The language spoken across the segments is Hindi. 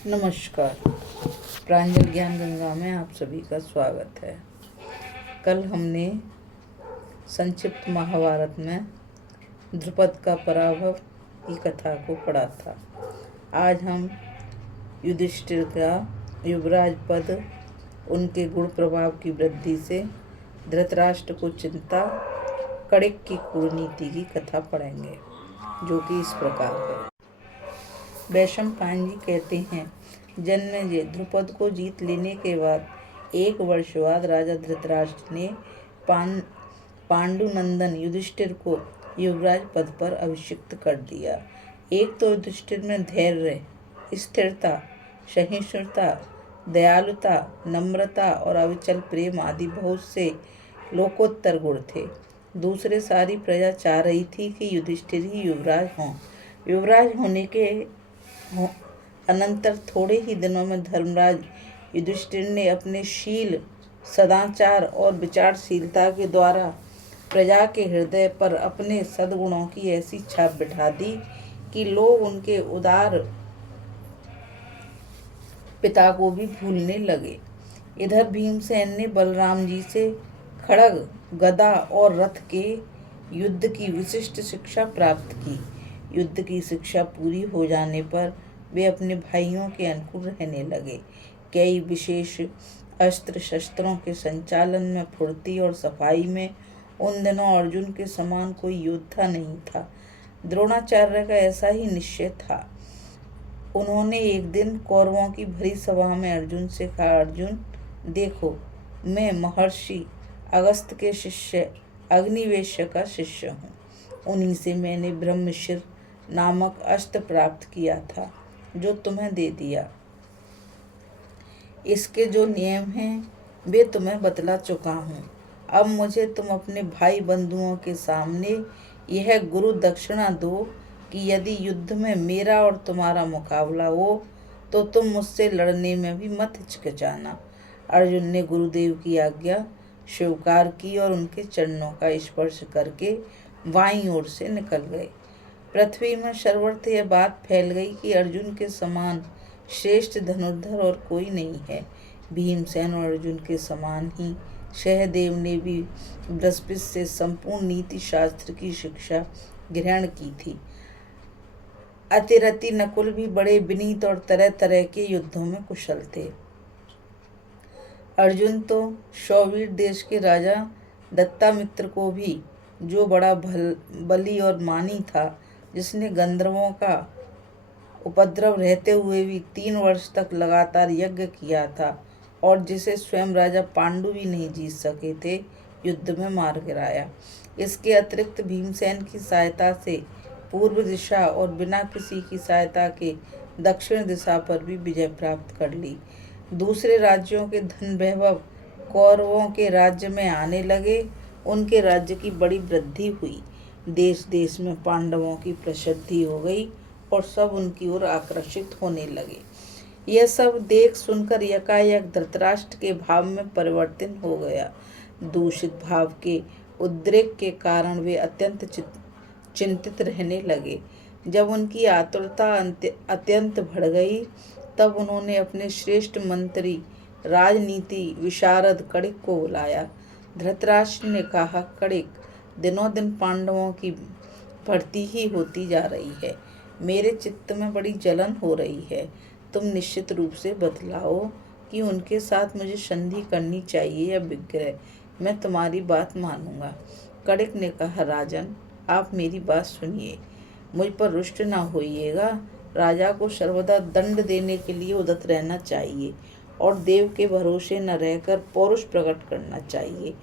नमस्कार। प्रांजल ज्ञान गंगा में आप सभी का स्वागत है। कल हमने संक्षिप्त महाभारत में द्रुपद का पराभव की कथा को पढ़ा था। आज हम युधिष्ठिर का युवराज पद, उनके गुण प्रभाव की वृद्धि से धृतराष्ट्र को चिंता, कड़िक की कूटनीति की कथा पढ़ेंगे, जो कि इस प्रकार है। वैशंपायन जी कहते हैं, जन्मेजय द्रुपद को जीत लेने के बाद 1 वर्ष बाद राजा धृतराष्ट्र ने पांडुनंदन युधिष्ठिर को युवराज पद पर अभिषिक्त कर दिया। एक तो युधिष्ठिर में धैर्य, स्थिरता, सहिष्णुता, दयालुता, नम्रता और अविचल प्रेम आदि बहुत से लोकोत्तर गुण थे। दूसरे, सारी प्रजा चाह रही थी कि युधिष्ठिर ही युवराज हों। युवराज होने के अनंतर थोड़े ही दिनों में धर्मराज युधिष्ठिर ने अपने शील, सदाचार और विचारशीलता के द्वारा प्रजा के हृदय पर अपने सद्गुणों की ऐसी छाप बिठा दी कि लोग उनके उदार पिता को भी भूलने लगे। इधर भीमसेन ने बलराम जी से खड्ग, गदा और रथ के युद्ध की विशिष्ट शिक्षा प्राप्त की। युद्ध की शिक्षा पूरी हो जाने पर वे अपने भाइयों के अनुकूल रहने लगे। कई विशेष अस्त्र शस्त्रों के संचालन में फुर्ती और सफाई में उन दिनों अर्जुन के समान कोई योद्धा नहीं था। द्रोणाचार्य का ऐसा ही निश्चय था। उन्होंने एक दिन कौरवों की भरी सभा में अर्जुन से कहा, अर्जुन देखो, मैं महर्षि अगस्त्य के शिष्य अग्निवेश्य का शिष्य हूँ। उन्हीं से मैंने ब्रह्मशिर नामक अस्त्र प्राप्त किया था, जो तुम्हें दे दिया। इसके जो नियम हैं वे तुम्हें बतला चुका हूँ। अब मुझे तुम अपने भाई बंधुओं के सामने यह गुरु दक्षिणा दो कि यदि युद्ध में मेरा और तुम्हारा मुकाबला हो तो तुम मुझसे लड़ने में भी मत हिचकिचाना। अर्जुन ने गुरुदेव की आज्ञा स्वीकार की और उनके चरणों का स्पर्श करके बाईं ओर से निकल गए। पृथ्वी में सर्वत्र यह बात फैल गई कि अर्जुन के समान श्रेष्ठ धनुर्धर और कोई नहीं है। भीमसेन और अर्जुन के समान ही सहदेव ने भी बृहस्पति से संपूर्ण नीति शास्त्र की शिक्षा ग्रहण की थी। अतिरथि नकुल भी बड़े विनीत और तरह तरह के युद्धों में कुशल थे। अर्जुन तो सौवीर देश के राजा दत्तामित्र को भी, जो बड़ा बली और मानी था, जिसने गंधर्वों का उपद्रव रहते हुए भी 3 वर्ष तक लगातार यज्ञ किया था और जिसे स्वयं राजा पांडु भी नहीं जीत सके थे, युद्ध में मार गिराया। इसके अतिरिक्त भीमसेन की सहायता से पूर्व दिशा और बिना किसी की सहायता के दक्षिण दिशा पर भी विजय प्राप्त कर ली। दूसरे राज्यों के धन वैभव कौरवों के राज्य में आने लगे। उनके राज्य की बड़ी वृद्धि हुई। देश देश में पांडवों की प्रसिद्धि हो गई और सब उनकी ओर आकर्षित होने लगे। यह सब देख सुनकर एकाएक धृतराष्ट्र के भाव में परिवर्तन हो गया। दूषित भाव के उद्रेक के कारण वे अत्यंत चिंतित रहने लगे। जब उनकी आतुरता अत्यंत बढ़ गई, तब उन्होंने अपने श्रेष्ठ मंत्री, राजनीति विशारद कड़िक को बुलाया। धृतराष्ट्र ने कहा, कड़िक, दिनों दिन पांडवों की बढ़ती ही होती जा रही है। मेरे चित्त में बड़ी जलन हो रही है। तुम निश्चित रूप से बतलाओ कि उनके साथ मुझे संधि करनी चाहिए या विग्रह। मैं तुम्हारी बात मानूंगा। कड़िक ने कहा, राजन, आप मेरी बात सुनिए, मुझ पर रुष्ट न होइएगा। राजा को सर्वदा दंड देने के लिए उद्यत रहना चाहिए और देव के भरोसे न रहकर पौरुष प्रकट करना चाहिए।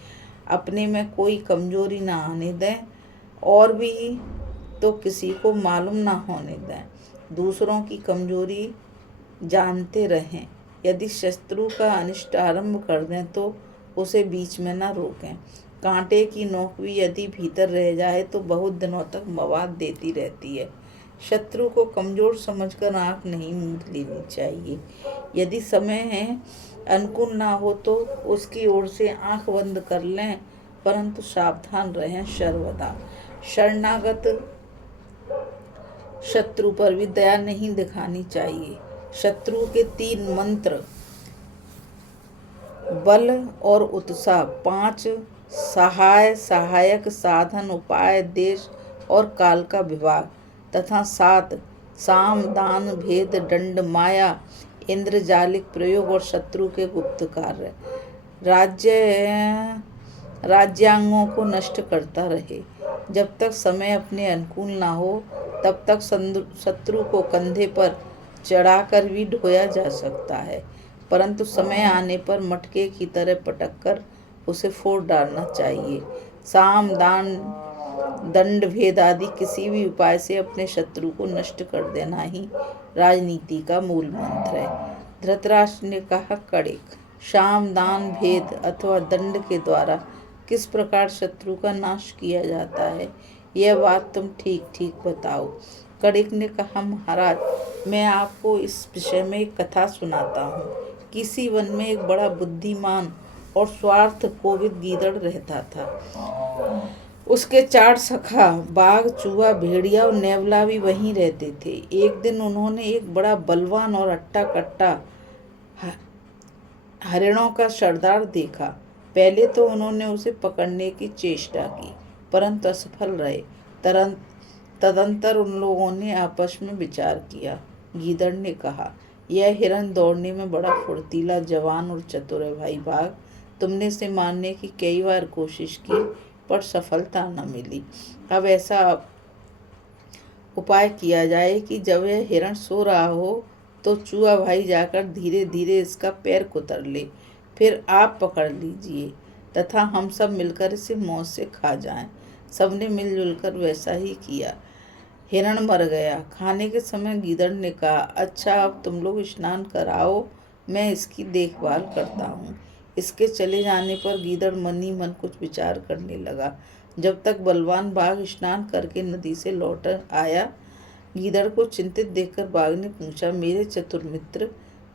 अपने में कोई कमजोरी न आने दें और भी तो किसी को मालूम न होने दें। दूसरों की कमजोरी जानते रहें। यदि शत्रु का अनिष्ट आरंभ कर दें तो उसे बीच में न रोकें। कांटे की नोक भी यदि भीतर रह जाए तो बहुत दिनों तक मवाद देती रहती है। शत्रु को कमजोर समझकर आंख नहीं मूंद लेनी चाहिए। यदि समय है अनुकूल ना हो तो उसकी ओर से आंख बंद कर लें, परंतु सावधान रहें। सर्वदा शरणागत शत्रु पर भी दया नहीं दिखानी चाहिए। शत्रु के 3 मंत्र, बल और उत्साह, 5 सहाय सहायक साधन उपाय देश और काल का विभाग, तथा 7 साम दान भेद दंड माया इंद्रजालिक प्रयोग और शत्रु के गुप्त कार्य राज्यांगों को नष्ट करता रहे। जब तक समय अपने अनुकूल ना हो तब तक शत्रु को कंधे पर चढ़ाकर भी ढोया जा सकता है, परंतु समय आने पर मटके की तरह पटककर उसे फोड़ डालना चाहिए। साम दान दंड भेद आदि किसी भी उपाय से अपने शत्रु को नष्ट कर देना ही राजनीति का मूल मंत्र है। धृतराष्ट्र ने कहा, कड़िक, साम दान भेद अथवा दंड के द्वारा किस प्रकार शत्रु का नाश किया जाता है, यह बात तुम ठीक ठीक बताओ। कड़िक ने कहा, महाराज, मैं आपको इस विषय में एक कथा सुनाता हूँ। किसी वन में एक बड़ा बुद्धिमान और स्वार्थ कोविद गीदड़ रहता था। उसके 4 सखा बाघ, चूहा, भेड़िया और नेवला भी वहीं रहते थे। एक दिन उन्होंने एक बड़ा बलवान और अट्टा कट्टा हरिणों का सरदार देखा। पहले तो उन्होंने उसे पकड़ने की चेष्टा की, परंतु असफल रहे। तदंतर उन लोगों ने आपस में विचार किया। गीदड़ ने कहा, यह हिरण दौड़ने में बड़ा फुर्तीला, जवान और चतुर है। भाई बाघ, तुमने इसे मारने की कई बार कोशिश की पर सफलता न मिली। अब ऐसा उपाय किया जाए कि जब यह हिरण सो रहा हो तो चूहा भाई जाकर धीरे धीरे इसका पैर कुतर ले, फिर आप पकड़ लीजिए तथा हम सब मिलकर इसे मौत से खा जाएं। सबने मिलजुल कर वैसा ही किया। हिरण मर गया। खाने के समय गीदड़ ने कहा, अच्छा, अब तुम लोग स्नान कराओ, मैं इसकी देखभाल करता हूँ। इसके चले जाने पर गीदड़ मन ही मन कुछ विचार करने लगा। जब तक बलवान बाघ स्नान करके नदी से लौट आया, गीदड़ को चिंतित देखकर बाघ ने पूछा, मेरे चतुर मित्र,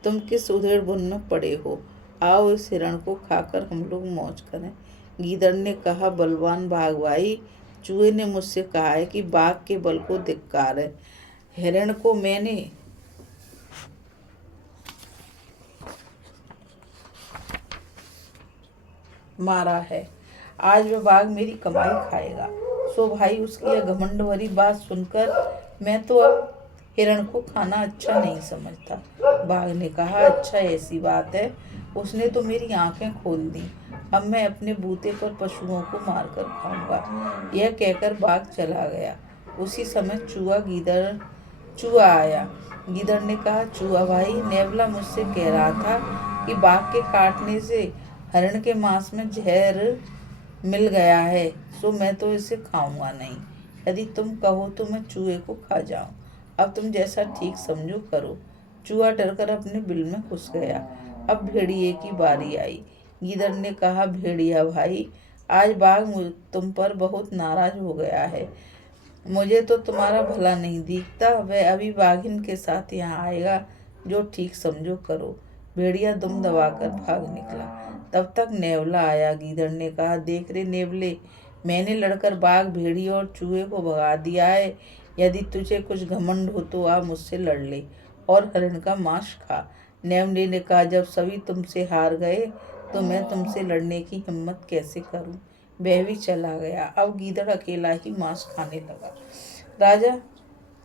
तुम किस उधेड़ बुन में पड़े हो? आओ इस हिरण को खाकर हम लोग मौज करें। गीदड़ ने कहा, बलवान बाघ भाई, चूहे ने मुझसे कहा है कि बाघ के बल को धिक्कार है। हिरण को मैंने मारा है, आज वह बाघ मेरी कमाई खाएगा। सो भाई, उसकी यह घमंड भरी बात सुनकर मैं तो अब हिरण को खाना अच्छा नहीं समझता। बाघ ने कहा, अच्छा, ऐसी बात है, उसने तो मेरी आंखें खोल दी। अब मैं अपने बूते पर पशुओं को मारकर खाऊंगा। यह कहकर बाघ चला गया। उसी समय चूहा आया। गीदड़ ने कहा, चूहा भाई, नेवला मुझसे कह रहा था कि बाघ के काटने से हरिण के मांस में जहर मिल गया है, सो मैं तो इसे खाऊंगा नहीं। यदि तुम कहो तो मैं चूहे को खा जाऊं। अब तुम जैसा ठीक समझो करो। चूहा डरकर अपने बिल में घुस गया। अब भेड़िए की बारी आई। गीदड़ ने कहा, भेड़िया भाई, आज बाघ तुम पर बहुत नाराज हो गया है। मुझे तो तुम्हारा भला नहीं दिखता। वह अभी बाघिन के साथ यहाँ आएगा, जो ठीक समझो करो। भेड़िया दुम दबाकर भाग निकला। तब तक नेवला आया। गीदड़ ने कहा, देख रे नेवले, मैंने लड़कर बाघ, भेड़िए और चूहे को भगा दिया है। यदि तुझे कुछ घमंड हो तो आ मुझसे लड़ ले और हरिण का मांस खा। नेवले ने कहा, जब सभी तुमसे हार गए तो मैं तुमसे लड़ने की हिम्मत कैसे करूं। वह भी चला गया। अब गीदड़ अकेला ही मांस खाने लगा।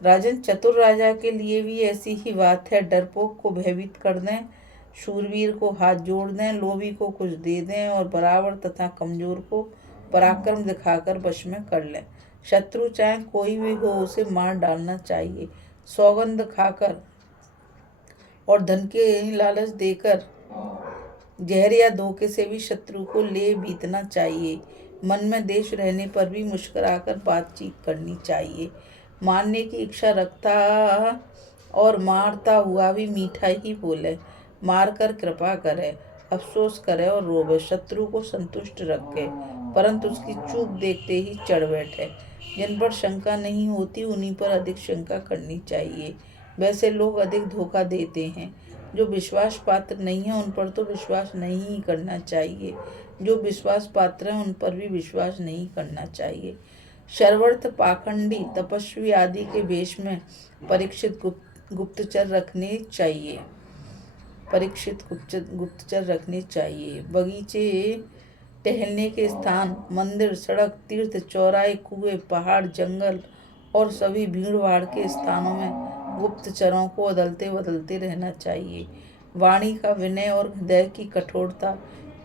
राजन, चतुर राजा के लिए भी ऐसी ही बात है। डरपोक को भयभीत कर दें, शूरवीर को हाथ जोड़ दें, लोभी को कुछ दे दें और बराबर तथा कमजोर को पराक्रम दिखाकर वश में कर लें। शत्रु चाहे कोई भी हो, उसे मार डालना चाहिए। सौगंध खाकर और धन के लालच देकर, जहर या धोखे से भी शत्रु को ले बीतना चाहिए। मन में देश रहने पर भी मुस्कुराकर बातचीत करनी चाहिए। मारने की इच्छा रखता और मारता हुआ भी मीठा ही बोले। मारकर कृपा करे, अफसोस करे और रोवे। शत्रु को संतुष्ट रखे, परंतु उसकी चूक देखते ही चढ़ बैठे। जिन पर शंका नहीं होती उन्हीं पर अधिक शंका करनी चाहिए। वैसे लोग अधिक धोखा देते हैं। जो विश्वास पात्र नहीं है उन पर तो विश्वास नहीं ही करना चाहिए। जो विश्वास पात्र है उन पर भी विश्वास नहीं करना चाहिए। शर्वर्थ, पाखंडी, तपस्वी आदि के वेश में परीक्षित गुप्तचर रखने चाहिए। परीक्षित गुप्तचर रखने चाहिए। बगीचे, टहलने के स्थान, मंदिर, सड़क, तीर्थ, चौराहे, कुएं, पहाड़, जंगल और सभी भीड़ भाड़ के स्थानों में गुप्तचरों को अदलते बदलते रहना चाहिए। वाणी का विनय और हृदय की कठोरता,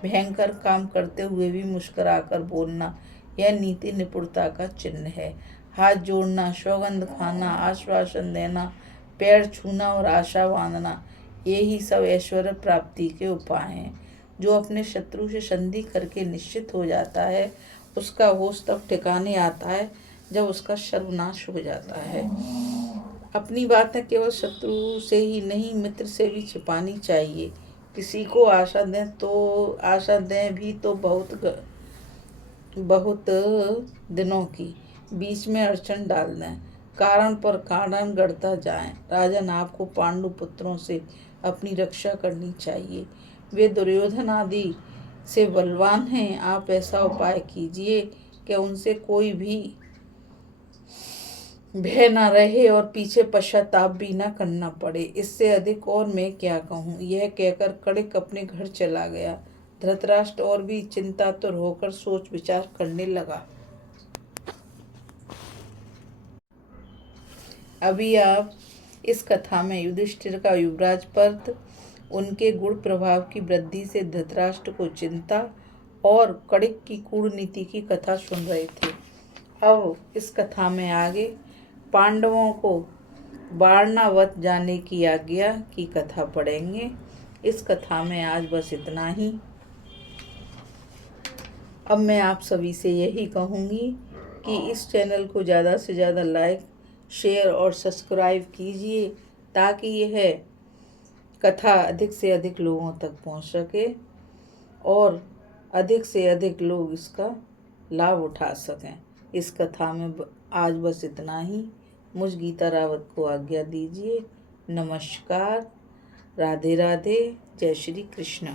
भयंकर काम करते हुए भी मुस्कुराकर बोलना, यह नीति निपुणता का चिन्ह है। हाथ जोड़ना, सौगंध खाना, आश्वासन देना, पैर छूना और आशा बांधना, यही सब ऐश्वर्य प्राप्ति के उपाय हैं। जो अपने शत्रु से संधि करके निश्चित हो जाता है, उसका होश तब ठिकाने आता है जब उसका सर्वनाश हो जाता है। अपनी बातें केवल शत्रु से ही नहीं, मित्र से भी छिपानी चाहिए। किसी को आशा दें भी तो बहुत दिनों की, बीच में अड़चन डाल दें, कारण पर कारण गढ़ता जाएं। राजन, आपको पांडु पुत्रों से अपनी रक्षा करनी चाहिए। वे दुर्योधन आदि से बलवान हैं। आप ऐसा उपाय कीजिए कि उनसे कोई भी भय न रहे और पीछे पश्चाताप भी न करना पड़े। इससे अधिक और मैं क्या कहूँ। यह कहकर कड़िक अपने घर चला गया। धृतराष्ट्र और भी चिंतातुर होकर सोच विचार करने लगा। अभी आप इस कथा में युधिष्ठिर का युवराज पद, उनके गुण प्रभाव की वृद्धि से धृतराष्ट्र को चिंता और कड़िक की कूटनीति की कथा सुन रहे थे। अब इस कथा में आगे पांडवों को वारणावत जाने की आज्ञा की कथा पढ़ेंगे। इस कथा में आज बस इतना ही। अब मैं आप सभी से यही कहूँगी कि इस चैनल को ज़्यादा से ज़्यादा लाइक, शेयर और सब्सक्राइब कीजिए ताकि यह कथा अधिक से अधिक लोगों तक पहुंच सके और अधिक से अधिक लोग इसका लाभ उठा सकें। इस कथा में आज बस इतना ही। मुझ गीता रावत को आज्ञा दीजिए। नमस्कार। राधे राधे। जय श्री कृष्ण।